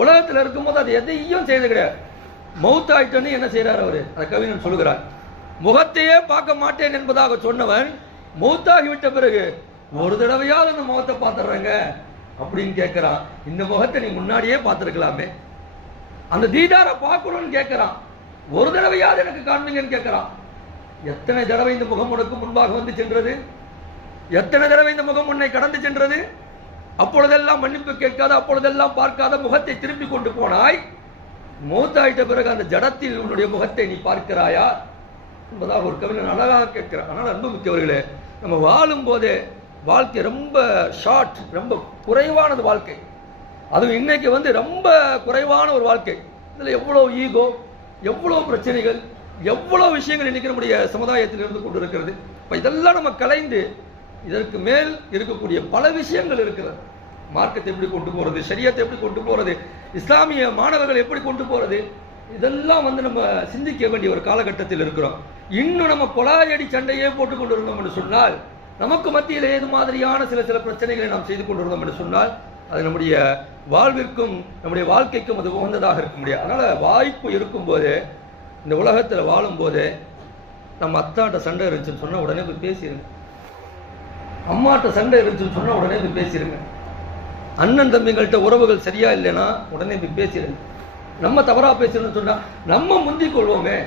உலகத்தில் இருக்கும்போது அது எதையும் செய்து கிடையாது. மௌத் ஆயிட்டன்னு என்ன செய்யறாரு அவரு? அந்த கவிஞன் சொல்லுகிறார், முகத்தையே பார்க்க மாட்டேன் என்பதாக சொன்னவன் மௌத்தாகிவிட்ட பிறகு ஒரு தடவையாவது அந்த முகத்தை பார்த்துடுறாங்க அப்படின்னு கேட்கிறான். இந்த முகத்தை நீ முன்னாடியே பார்த்துருக்கலாமே. அந்த தீதாரை பார்க்கணும்னு கேட்கிறான். ஒரு தடவையாவது எனக்கு காண்பீங்கன்னு கேட்கிறான். எத்தனை தடவை இந்த முகம் உனக்கு முன்பாக வந்து சென்றது? எத்தனை தடவை இந்த முகம் உன்னை கடந்து சென்றது? அப்பொழுதெல்லாம் மன்னிப்பு கேட்காத, அப்பொழுதெல்லாம் பார்க்காத, முகத்தை திரும்பி கொண்டு போனாய், மூத்தாயிட்ட பிறகு அந்த ஜடத்தில் உன்னுடைய முகத்தை நீ பார்க்கிறாயா என்பதாக ஒரு கவிஞன் அழகாக கேட்கிறார். ஆனால் அன்பு மிக்கவர்களே, நம்ம வாழும் போதே வாழ்க்கை ரொம்ப ஷார்ட், ரொம்ப குறைவானது வாழ்க்கை. அதுவும் இன்னைக்கு ரொம்ப குறைவான ஒரு வாழ்க்கை. இதில் எவ்வளோ ஈகோ, எவ்வளோ பிரச்சனைகள், எவ்வளோ விஷயங்கள் இன்னைக்கு நம்முடைய சமுதாயத்தில் இருந்து கொண்டு இருக்கிறது. இப்போ இதெல்லாம் நம்ம கலைந்து இதற்கு மேல் இருக்கக்கூடிய பல விஷயங்கள் இருக்கிறது. மார்க்கத்தை எப்படி கொண்டு போறது, ஷரியத்தை எப்படி கொண்டு போறது, இஸ்லாமிய மாணவர்கள் எப்படி கொண்டு போறது, இதெல்லாம் நம்ம சிந்திக்க வேண்டிய ஒரு காலகட்டத்தில் இருக்கிறோம். இன்னும் நம்ம கொலாயடி சண்டையே போட்டுக் கொண்டிருந்தோம் என்று சொன்னால், நமக்கு மத்தியில் ஏது மாதிரியான சில பிரச்சனைகளை நாம் செய்து கொண்டிருந்தோம் என்று சொன்னால், அது நம்முடைய வாழ்விற்கும் நம்முடைய வாழ்க்கைக்கும் அது உகந்ததாக இருக்க முடியாது. அதனால வாய்ப்பு இருக்கும்போது, இந்த உலகத்தில் வாழும் போது, நம்ம அத்தாட்ட சண்டை இருந்துச்சுன்னு சொன்னா உடனே போய் பேசிடுங்க. அம்மாட்ட சண்டை இருந்துச்சுன்னு சொன்னா உடனே போய் பேசிடுங்க. அண்ணன் தம்பிங்கள்ட்ட உறவுகள் சரியா இல்லைன்னா உடனே போய் பேசிடுங்க. நம்ம தவறா பேசணும்னு சொன்னா நம்ம முந்திக் கொள்வோமே.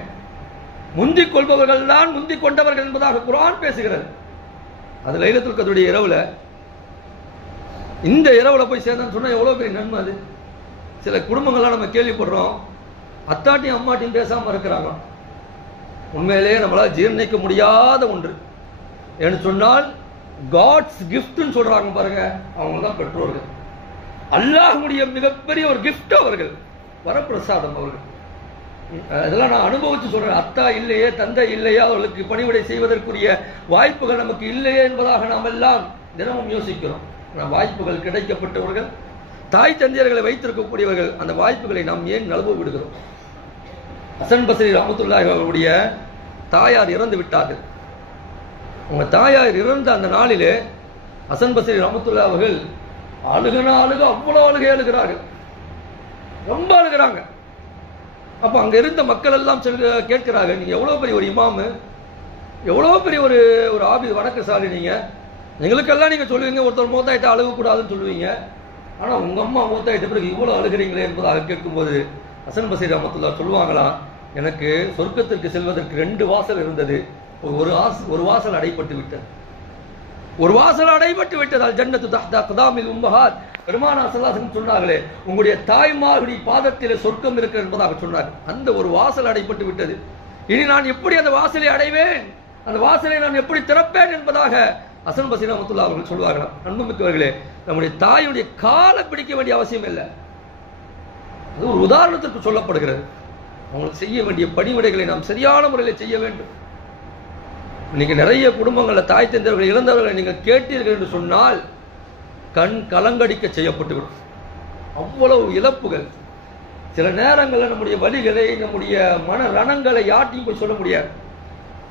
முந்திக் கொள்பவர்கள் தான் முந்திக் கொண்டவர்கள் என்பதாக குர்ஆன் பேசுகிறது. அது லைலத்துல் கத்ருடைய இரவுல, இந்த இரவுல போய் சேர்ந்தான்னு சொன்னா எவ்வளவு பெரிய நன்மை அது. சில குடும்பங்கள்லாம் நம்ம கேள்விப்படுறோம், அத்தாட்டியும் அம்மாட்டியும் பேசாம இருக்கிறாங்க. உண்மையிலேயே நம்மளால ஜீர்ணிக்க முடியாத ஒன்று என்று சொன்னால், காட்ஸ் கிஃப்ட்னு சொல்றாங்க பாருங்க, அவங்க தான் பெற்றோர்கள். அல்லாஹ்வுடைய மிகப்பெரிய ஒரு கிஃப்ட் அவர்கள், வரப்பிரசாதம் அவர்கள். இதெல்லாம் நான் அனுபவிச்சு சொல்றேன். அத்தா இல்லையே, தந்தை இல்லையே, அவர்களுக்கு பணிவிடை செய்வதற்குரிய வாய்ப்புகள் நமக்கு இல்லையே என்பதாக நாம் எல்லாம் தினமும் யோசிக்கிறோம். வாய்ப்புகள் கிடைக்கப்பட்டவர்கள், தாய் தந்தையர்களை வைத்திருக்கக்கூடியவர்கள், அந்த வாய்ப்புகளை நாம் ஏன் நழுவ விடுகிறோம்? ஹசன் பஸ்ரி ரஹ்மத்துல்லாஹி அவருடைய தாயார் இறந்து விட்டார்கள். உங்க தாயார் இறந்த அந்த நாளிலே ஹசன் பஸ்ரி ரஹ்மத்துல்லாஹி அவர்கள் அழுக அவ்வளவு அழுகிறார்கள், ரொம்ப அழுகிறாங்க. அப்ப அங்க இருந்த மக்கள் எல்லாம் கேட்கிறாங்க, நீங்க எவ்வளவு பெரிய ஒரு இமாமு, எவ்வளவு பெரிய ஒரு ஆபி வணக்கசாலி, எங்களுக்கெல்லாம் நீங்க சொல்லுவீங்க ஒருத்தர் மூத்தாயிட்ட அழுகக்கூடாதுன்னு சொல்லுவீங்க, ஆனா உங்க அம்மா மூத்தாயிட்ட பிறகு இவ்வளவு அழுகிறீங்களே என்பதாக கேட்கும்போது ஹசன் பஸ்ரி ரஹ்மத்துல்லாஹி சொல்லுவாங்களாம், எனக்கு சொர்க்கத்திற்கு செல்வதற்கு 2 வாசல் இருந்தது, ஒரு வாசல் அடைபட்டு விட்டது, ஒரு வாசல் அடைபட்டு விட்டது. அல் ஜன்னத்து தஹ்தா கதாமில் உம்மஹாத். பெருமானார் ஸல்லல்லாஹு அலைஹி வஸல்லம் சொன்னார்களே, உங்களுடைய தாய்மார்களுடைய பாதத்திலே சொர்க்கம் இருக்கிறது என்பதாக சொன்னார். அந்த ஒரு வாசல் அடைபட்டு விட்டது. இனி நான் எப்படி அந்த வாசலை அடைவேன், அந்த வாசலை நான் எப்படி திறப்பேன் என்பதாக ஹசன் பஸ்ரி ரஹ்மத்துல்லாஹி அவர்கள் சொல்வார்களாம். அன்புமிக்கவர்களே, நம்முடைய தாயுடைய காலை பிடிக்க வேண்டிய அவசியம் இல்லை. அது ஒரு உதாரணத்திற்கு சொல்லப்படுகிறது. அவங்களுக்கு செய்ய வேண்டிய பணிவிடைகளை நாம் சரியான முறையில் செய்ய வேண்டும். இன்னைக்கு நிறைய குடும்பங்களில் தாய் தந்தையர்கள் இழந்தவர்களை நீங்கள் கேட்டீர்கள் என்று சொன்னால் கண் கலங்கடிக்க செய்யப்பட்டுவிடும். அவ்வளவு இழப்புகள். சில நேரங்களில் நம்முடைய வலிகளை, நம்முடைய மன ரணங்களை யார்ட்டையும் போய் சொல்ல முடியாது.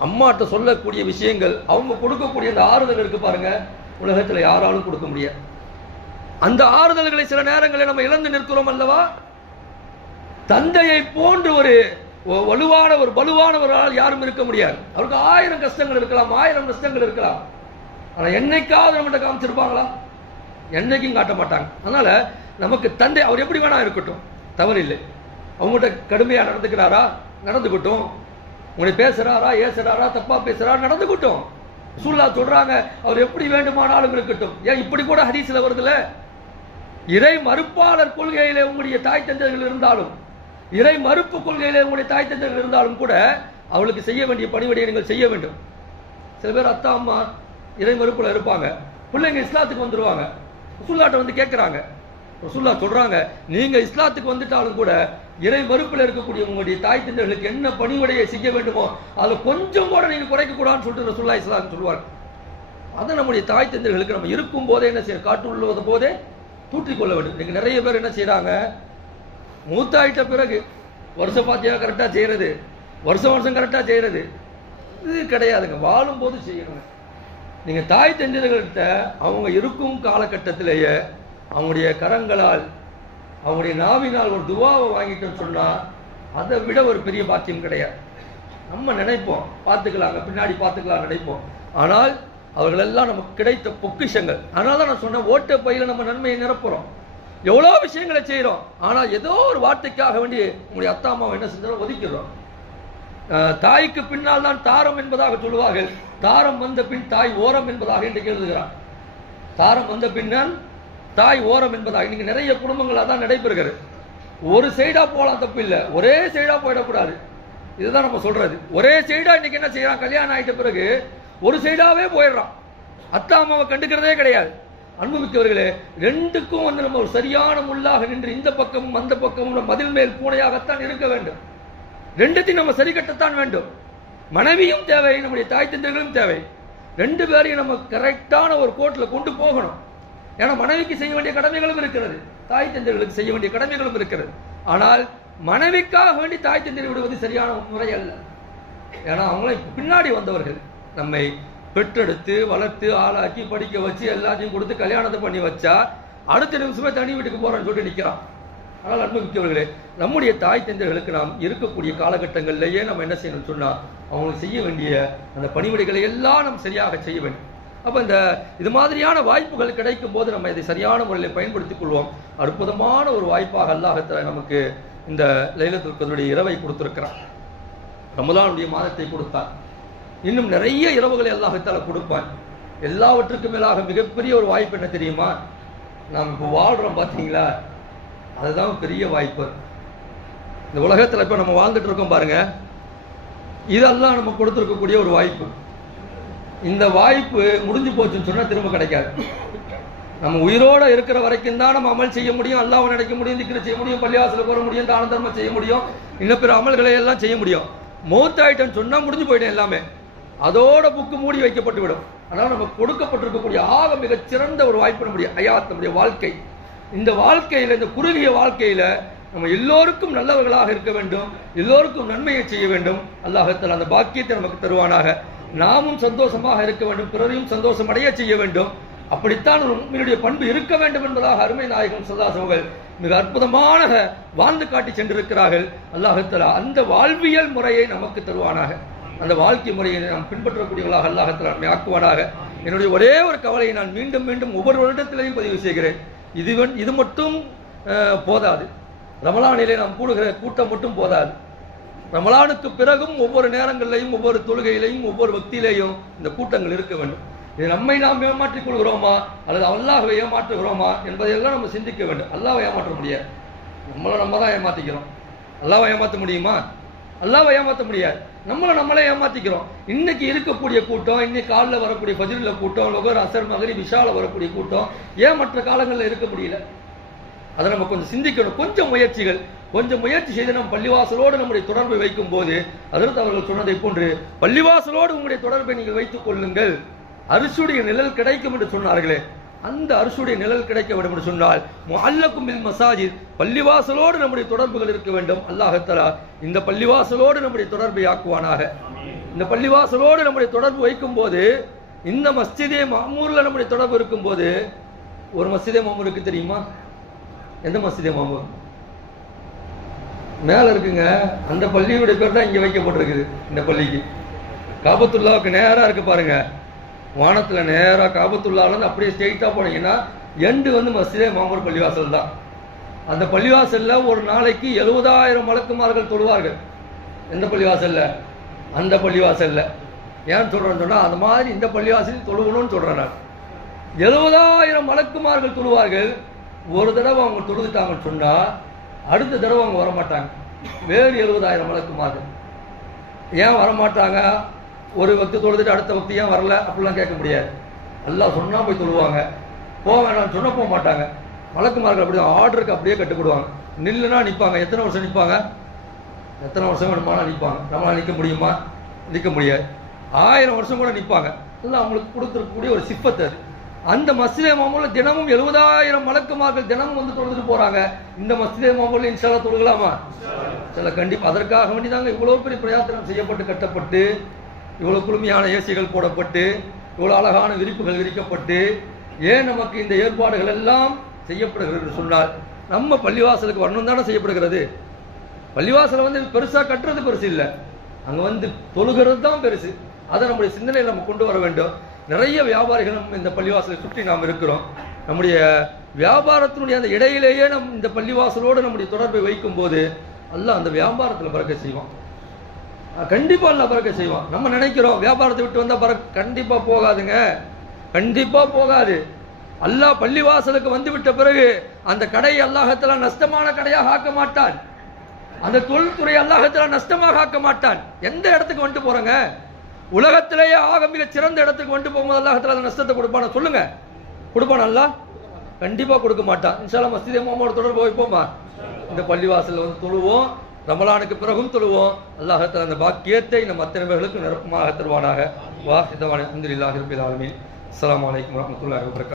அம்மாட்ட சொல்லக்கூடிய விஷயங்கள், அவங்க கொடுக்கக்கூடிய அந்த ஆறுதல் இருக்கு பாருங்க, உலகத்தில் யாராலும் கொடுக்க முடியாது. அந்த ஆறுதல்களை சில நேரங்களில் நம்ம இழந்து நிற்கிறோம் அல்லவா? தந்தையை போன்று ஒரு வலுவான ஒரு பலுவானவரால் யாரும் இருக்க முடியாது. அவருக்கு 1000 கஷ்டங்கள் இருக்கலாம், 1000 நஷ்டங்கள் இருக்கலாம். ஆனா என்னைக்காவது நம்மகிட்ட காமிச்சிருப்பாங்களா? என்னைக்கும் காட்ட மாட்டாங்க. அதனால நமக்கு தந்தை அவர் எப்படி வேணா இருக்கட்டும், தவறில்லை. அவங்ககிட்ட கடுமையா நடந்துக்கிறாரா, நடந்துக்கட்டும். உங்களை பேசுறாரா, ஏசுறாரா, தப்பா பேசுறாரா, நடந்துக்கட்டும். ரசூலுல்லாஹ் சொல்றாங்க, அவர் எப்படி வேண்டுமானாலும் இருக்கட்டும். ஏன் இப்படி கூட ஹதீஸ்ல வருதுல, இறை மறுப்பாளர் கொள்கையிலே உங்களுடைய தாய் தந்தையர்கள் இருந்தாலும், இறை மறுப்பு கொள்கையிலே உங்களுடைய தாய் தந்தையர்கள் இருந்தாலும் கூட அவளுக்கு செய்ய வேண்டிய பணிவிடையை நீங்கள் செய்ய வேண்டும். சில பேர் அத்தா அம்மா இறை மறுப்புல இருப்பாங்க, பிள்ளைங்க இஸ்லாத்துக்கு வந்துருவாங்க, ரசூலுல்லாஹ்ட்ட வந்து கேட்கிறாங்க. ரசூலுல்லாஹ் சொல்றாங்க, நீங்க இஸ்லாத்துக்கு வந்துட்டாலும் கூட இறை மறுப்பில் இருக்கக்கூடிய உங்களுடைய தாய் தந்தையர்களுக்கு என்ன பணிவிடையை செய்ய வேண்டுமோ அதை கொஞ்சம் கூட நீங்க குறைக்க கூடாதுன்னு சொல்லிட்டு ரசூலுல்லாஹ் இஸ்லாம் சொல்லுவாங்க. அதை நம்முடைய தாய் தந்தையர்களுக்கு நம்ம இருக்கும் போதே என்ன செய்ய, காட்டுள்ள போதே தூற்றிக்கொள்ள வேண்டும். இன்னைக்கு நிறைய பேர் என்ன செய்யறாங்க, மூத்தாயிட்ட பிறகு வருஷ பாத்தியா கரெக்டா செய்யறது, வருஷம் கரெக்டா செய்யறது, இது கிடையாதுங்க. வாழும் போது செய்யணும். நீங்க தாய் தந்தையர்கள்ட்ட அவங்க இருக்கும் காலகட்டத்திலேயே அவங்களுடைய கரங்களால், அவங்களுடைய நாவினால் ஒரு துவாவை வாங்கிட்டோன்னு சொன்னா அதை விட ஒரு பெரிய பாக்கியம் கிடையாது. நம்ம நினைப்போம் பார்த்துக்கலாங்க, பின்னாடி பார்த்துக்கலாம் நினைப்போம். ஆனால் அவர்களெல்லாம் நமக்கு கிடைத்த பொக்கிஷங்கள். அதனால தான் நான் சொன்னேன், ஓட்ட பையில நம்ம நன்மையை நிரப்புறோம், எவ்வளோ விஷயங்களை செய்கிறோம். ஆனால் ஏதோ ஒரு வார்த்தைக்காக வேண்டி உங்களுடைய அத்தா அம்மாவை என்ன செஞ்சாலும் ஒதுக்கிடுறோம். தாய்க்கு பின்னால் தான் தாரம் என்பதாக சொல்லுவார்கள். தாரம் வந்த பின் தாய் ஓரம் என்பதாக இன்றைக்கு எழுதுகிறார். தாரம் வந்த பின்னால் தாய் ஓரம் என்பதாக இன்னைக்கு நிறைய குடும்பங்கள் அதான் நடைபெறுகிறது. ஒரு சைடா போகலாம், தப்பு இல்லை, ஒரே சைடா போயிடக்கூடாது. இதுதான் நம்ம சொல்றது. ஒரே சைடா இன்னைக்கு என்ன செய்யறான், கல்யாணம் ஆயிட்ட பிறகு ஒரு சைடாவே போயிடுறான், அத்தா அம்மாவை கண்டுக்கிறதே கிடையாது. அன்புமிக்கவர்களே, ரெண்டுக்கும் நம்ம ஒரு சரியான முள்ளாக நின்று இந்த பக்கமும் அந்த பக்கமும் மதில் மேல் பூனையாகத்தான் இருக்க வேண்டும். ரெண்டுத்தையும் நம்ம சரி கட்டத்தான் வேண்டும். மனைவியும் தேவை, நம்முடைய தாய் தந்தைகளும் தேவை. ரெண்டு பேரையும் நம்ம கரெக்டான ஒரு கோட்டில் கொண்டு போகணும். ஏன்னா மனைவிக்கு செய்ய வேண்டிய கடமைகளும் இருக்கிறது, தாய் தந்தைகளுக்கு செய்ய வேண்டிய கடமைகளும் இருக்கிறது. ஆனால் மனைவிக்காக வேண்டி தாய் தந்தை விடுவது சரியான முறை அல்ல. ஏன்னா அவங்களும் பின்னாடி வந்தவர்கள், நம்மை பெற்றெடுத்து வளர்த்து ஆளாக்கி படிக்க வச்சு எல்லாத்தையும் கொடுத்து கல்யாணத்தை பண்ணி வச்சா அடுத்த நிமிஷமே தனி வீட்டுக்கு போறேன்னு சொல்லிட்டு நிற்கிறான். ஆனால் அன்புமிக்கவர்களே, நம்முடைய தாய் தந்தைகளுக்கு நாம் இருக்கக்கூடிய காலகட்டங்களிலேயே நம்ம என்ன செய்யணும்னு சொன்னா அவங்களுக்கு செய்ய வேண்டிய அந்த பணிவிடைகளை எல்லாம் நம்ம சரியாக செய்ய வேண்டும். அப்ப இந்த இது மாதிரியான வாய்ப்புகள் கிடைக்கும் போது நம்ம இதை சரியான முறையில் பயன்படுத்திக் கொள்வோம். அற்புதமான ஒரு வாய்ப்பாக அல்லாஹ் நமக்கு இந்த லைலத்துல் கத்ருடைய இரவை கொடுத்திருக்கிறார். ரமலானுடைய மாதத்தை கொடுத்தார். இன்னும் நிறைய இரவுகளை அல்லாஹ் தஆலா கொடுப்பான். எல்லாவற்றுக்கும் மேலாக மிகப்பெரிய ஒரு வாய்ப்பு என்ன தெரியுமா, நாம் இப்போ வாழ்றோம் பார்த்தீங்களா, அதுதான் பெரிய வாய்ப்பு. இந்த உலகத்தில் இப்போ நம்ம வாழ்ந்துட்டு இருக்கோம் பாருங்க, இதெல்லாம் நம்ம கொடுத்துருக்கக்கூடிய ஒரு வாய்ப்பு. இந்த வாய்ப்பு முடிஞ்சு போச்சுன்னு சொன்னா திரும்ப கிடைக்காது. நம்ம உயிரோட இருக்கிற வரைக்கும் தான் நம்ம அமல் செய்ய முடியும், அல்லாஹ்வை நினைக்க முடியும், திக்ர் செய்ய முடியும், பள்ளிவாசலுக்கு வர முடியும், தான தர்மம் செய்ய முடியும், இன்னும் பிற அமல்களை எல்லாம் செய்ய முடியும். மௌத்தாயிட்டன்னு சொன்னா முடிஞ்சு போயிட்டேன் எல்லாமே, அதோட புக்கு மூடி வைக்கப்பட்டு விடும். ஆனால் நமக்கு கொடுக்கப்பட்டிருக்கக்கூடிய ஆக மிகச் சிறந்த ஒரு வாய்ப்பு நம்முடைய ஹயாத், நம்முடைய வாழ்க்கை. இந்த வாழ்க்கையில, இந்த குறுகிய வாழ்க்கையில நம்ம எல்லோருக்கும் நல்லவர்களாக இருக்க வேண்டும், எல்லோருக்கும் நன்மையை செய்ய வேண்டும். அல்லாஹ் தஆலா அந்த பாக்கியத்தை நமக்கு தருவானாக. நாமும் சந்தோஷமாக இருக்க வேண்டும், பிறரையும் சந்தோஷம் அடைய செய்ய வேண்டும். அப்படித்தான் ஒரு முஃமினுடைய பண்பு இருக்க வேண்டும் என்பதாக அருமை நாயகம் ஸல்லல்லாஹு அலைஹி வஸல்லம் மிக அற்புதமான வாழ்ந்து காட்டி சென்றிருக்கிறார்கள். அல்லாஹ் தஆலா அந்த வாழ்வியல் முறையை நமக்கு தருவானாக. அந்த வாழ்க்கை முறையை நாம் பின்பற்றக்கூடியவர்களாக அல்லாஹ் தஆலா நம்மை ஆக்குவானாக. என்னுடைய ஒரே ஒரு கவலையை நான் மீண்டும் மீண்டும் ஒவ்வொரு வருடத்திலையும் பதிவு செய்கிறேன். இது மட்டும் போதாது. ரமலானிலே நாம் கூடுகிற கூட்டம் மட்டும் போதாது. ரமலானுக்கு பிறகும் ஒவ்வொரு நேரங்களிலையும், ஒவ்வொரு தொழுகையிலையும், ஒவ்வொரு வக்தியிலையும் இந்த கூட்டங்கள் இருக்க வேண்டும். இது நம்மை நாம் ஏமாற்றிக் கொள்கிறோமா அல்லது அல்லாஹ்வை ஏமாற்றுகிறோமா என்பதையெல்லாம் நம்ம சிந்திக்க வேண்டும். அல்லாஹ்வை ஏமாற்ற முடியாது, நம்ம தான் ஏமாத்திக்கிறோம். அல்லாஹ்வை ஏமாற்ற முடியுமா? அல்லாஹ்வை ஏமாற்ற முடியாது, நம்மளே ஏமாத்திக்கிறோம். இன்னைக்கு இருக்கக்கூடிய கூட்டம், இன்னைக்கு காலில் வரக்கூடிய ஃபஜ்ரில் கூட்டம், லொகர் அசர் மகரிப் இஷால வரக்கூடிய கூட்டம் ஏன் மற்ற காலங்களில் இருக்க முடியல? அதை நம்ம கொஞ்சம் சிந்திக்கணும். கொஞ்சம் முயற்சி செய்து நம்ம பள்ளிவாசலோடு நம்முடைய தொடர்பை வைக்கும் போது, அதற்கு அவர்கள் சொன்னதை போன்று பள்ளிவாசலோடு உங்களுடைய தொடர்பை நீங்கள் வைத்துக் கொள்ளுங்கள், அரிசுடைய நிழல் கிடைக்கும் என்று சொன்னார்களே, அந்த அரிசுடைய நிழல் கிடைக்க வேண்டும் என்று சொன்னால் முஅல்லக்கும் பில் மசாஜித், பள்ளிவாசலோடு நம்முடைய தொடர்புகள் இருக்க வேண்டும். அல்லாஹ் தஆலா இந்த பள்ளிவாசலோடு நம்முடைய தொடர்பை ஆக்குவானாக. இந்த பள்ளிவாசலோடு நம்முடைய தொடர்பு வைக்கும் போது, இந்த மஸ்ஜிதே மாமூர்ல நம்முடைய தொடர்பு இருக்கும் போது, ஒரு மஸ்ஜிதே மாமூருக்கு தெரியுமா? எந்த மஸ்ஜிதே மாமூர்? மேல இருக்குங்க. அந்த பள்ளியுடைய பேர் தான் இங்க வைக்கப்பட்டிருக்குது. இந்த பள்ளிக்கு காபத்துல்லாவுக்கு நேரா இருக்கு பாருங்க, வானத்துல நேரா காபத்துல்லால அப்படியே ஸ்ட்ரெயிட்டா போனீங்கன்னா எண்டு வந்து மஸ்ஜிதே மாமூர் பள்ளிவாசல் தான். அந்த பள்ளிவாசல்ல ஒரு நாளைக்கு 70,000 மலக்குமார்கள் தொழுவார்கள். எந்த பள்ளிவாசல்ல? அந்த பள்ளிவாசல்ல. ஏன் சொல்றேன்னு சொன்னா, அந்த மாதிரி இந்த பள்ளிவாசலில் தொழுகணும்னு சொல்றேன் நான். 70,000 மலக்குமார்கள் தொழுவார்கள். ஒரு தடவை அவங்க தொழுதுட்டாங்கன்னு சொன்னா அடுத்த தடவை அவங்க வரமாட்டாங்க. வேறு 70,000 மலக்குமார்கள் ஏன் வரமாட்டாங்க? ஒரு வக்து தொழுதுட்டு அடுத்த வக்து ஏன் வரல அப்படிலாம் கேட்க முடியாது. அல்லாஹ் சொன்னா போய் தொழுவாங்க, போக வேணாம்னு சொன்னா போக மாட்டாங்க. மலக்குமார்கள் அப்படி ஆர்டருக்கு அப்படியே கட்டுப்படுவாங்க. நில்லுனா நிற்பாங்க. எத்தனை வருஷம் நிற்பாங்க? எத்தனை வருஷம் வேணுமானா நிற்பாங்க. நம்மளால நிற்க முடியுமா? நிற்க முடியாது. 1000 வருஷம் கூட நிற்பாங்க. எல்லாம் அவங்களுக்கு கொடுத்துருக்கக்கூடிய ஒரு சிப்பத்து அது. அந்த மஸ்ஜிதே மாமூல தினமும் 70,000 மலக்குமார்கள் தினமும் வந்து தொழுதுட்டு போறாங்க. இந்த மஸ்ஜிதே மாமூல இன்ஷா அல்லாஹ் தொழுகலாமா? சில கண்டிப்பா. அதற்காக வேண்டிதாங்க இவ்வளவு பெரிய பிரயாத்தனம் செய்யப்பட்டு கட்டப்பட்டு, இவ்வளவு குளுமையான ஏசிகள் போடப்பட்டு, இவ்வளவு அழகான விரிப்புகள் விரிக்கப்பட்டு, ஏன் நமக்கு இந்த ஏற்பாடுகள் எல்லாம் செய்யப்படுகிறது சொன்னால், நம்ம பள்ளிவாசலுக்கு வரணும் தானே செய்யப்படுகிறது. பள்ளிவாசலை வந்து பெருசா கட்டுறது பெருசு இல்லை, அங்க வந்து தொழுகிறது தான் பெருசு. அதை நம்முடைய சிந்தனையில் நம்ம கொண்டு வர வேண்டும். நிறைய வியாபாரிகள் நம்ம இந்த பள்ளிவாசலை சுற்றி நாம் இருக்கிறோம். நம்முடைய வியாபாரத்தினுடைய அந்த இடையிலேயே நம் இந்த பள்ளிவாசலோடு நம்முடைய தொடர்பை வைக்கும் போது அல்லாஹ் அந்த வியாபாரத்தில் பறக்க செய்வான். கண்டிப்பா அல்லாஹ் பறக்க செய்வான். நம்ம நினைக்கிறோம் வியாபாரத்தை விட்டு வந்தா கண்டிப்பா போகாதுங்க, கண்டிப்பா போகாது. அல்லாஹ் பள்ளிவாசலுக்கு வந்து விட்ட பிறகு அந்த கடையை அல்லாஹ்தஆலா நஷ்டமான கடையாக ஆக்க மாட்டான். அந்த தொழில்துறை அல்லாஹ்தஆலா நஷ்டமாக ஆக்க மாட்டான். எந்த இடத்துக்கு வந்துட்டு போறங்க? உலகத்திலேயே ஆக மிக சிறந்த இடத்துக்கு வந்துட்டு போகும்போது அல்லாஹ்தஆலா அந்த நஷ்டத்தை கொடுப்பானா? சொல்லுங்க, கொடுப்பான் அல்லாஹ்? கண்டிப்பா கொடுக்க மாட்டான். இன்ஷா அல்லாஹ் மஸ்ஜித் முஹம்மது தொடர்பு வைப்போமா? இந்த பள்ளிவாசல்ல வந்து தொழுவோம், ரமலானுக்கு பிறகும் தொழுவோம். அல்லாஹ்தஆலா அந்த பாக்கியத்தை நம் அத்தனை பேர்களுக்கு நிரப்பமாக தருவானாக. வாஹிதவான அல்ஹம்துலில்லாஹி ரப்பில் ஆலமீன். அஸ்ஸலாமு அலைக்கும் வரஹ்மத்துல்லாஹி வபரகாத்துஹு.